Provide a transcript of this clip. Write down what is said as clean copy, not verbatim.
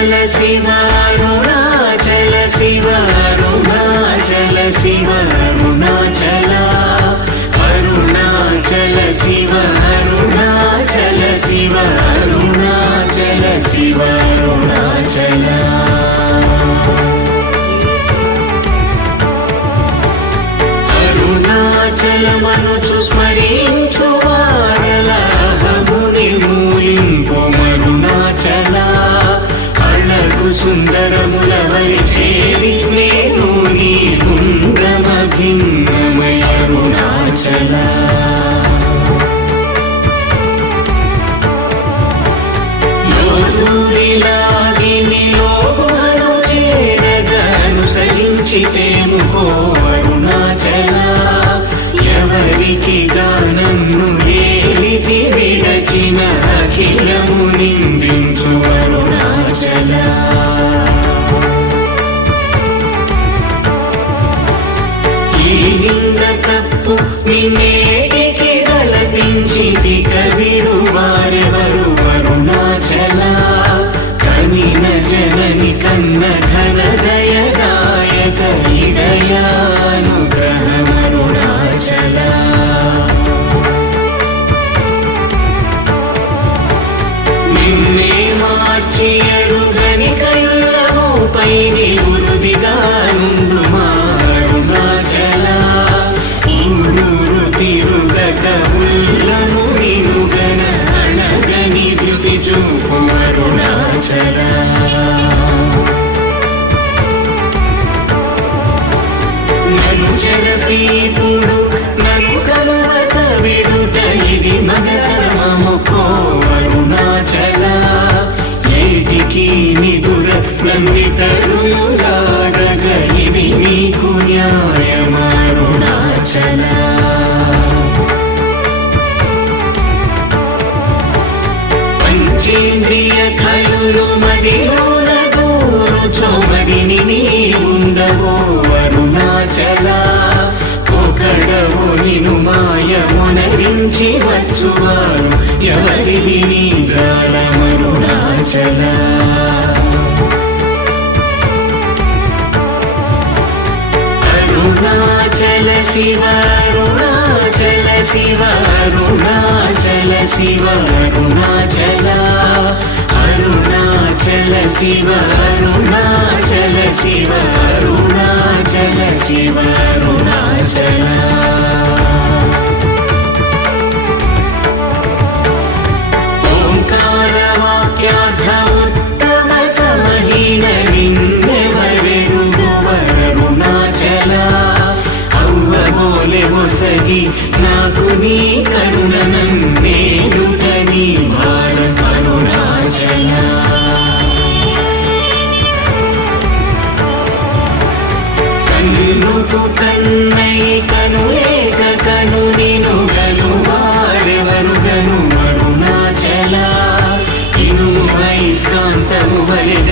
Shiv Arunachal Shiv Arunachal Shiv Arunachal Arunachal Shiv Arunachal Shiv Arunachal Shiv Arunachal Arunachal मनुचु स्मरिंचु वारलहमुनि मूलिंपु Arunachal अळगु सुंदरमुलवरि cherry नेनु नी Gundam भिन्नमय Arunachal लोदूरिलागिनि लोगुवनु చేరగనుసరించితేముకో Arunachal ఎవరికి గానన్ను ఏలితి విడచిన అఖిలము నిందించు అరుణాచల ఈ నింద తప్పు నిన్నేటికి గలపించితి కవిడు వారెవరు అరుణాచల కనిన జనని కన్న ఘన దయదాయక హృదయానుగ్రహమరుణాచల నిన్నే మార్చి ఎరుగని కళ్ళమోపై నివృదిగా నుండు మా అరుణాచల ఊరూరు తిరుగక ఉల్లము నిరుగన అణగని ధృతి చూపు అరుణాచల నన్ను చెరపీపుడు నన్ను కలవక విడుట ఇది మగతరమముకో అరుణాచల ఏటికి నిదుర నందితరులాడగ ఇది నీకు న్యాయమరుణాచల పంచేంద్రియ కలులు మదిలోన గోరుచోమదిని నీ ఉండవో అరుణాచల ఒకడవో నిను మాయమునరించి వచ్చువారు ఎవరిది నీ జాలమరుణాచల అరుణాచల శివ అరుణాచల శివ అరుణాచల శివ అరుణాచల అరుణాచల శివ అరుణాచల శివ అరుణాచల శివ అరుణాచల ఓంకార వాక్యార్థ ఉత్తమ సమహీన నిన్నెవరెరుగవరుణాచల అవ్వబోలె ఒసగి నాకు నీ కరుణ నన్నేడుట నీ భారం అరుణాచల కన్నుకు కన్నై కనులేక కను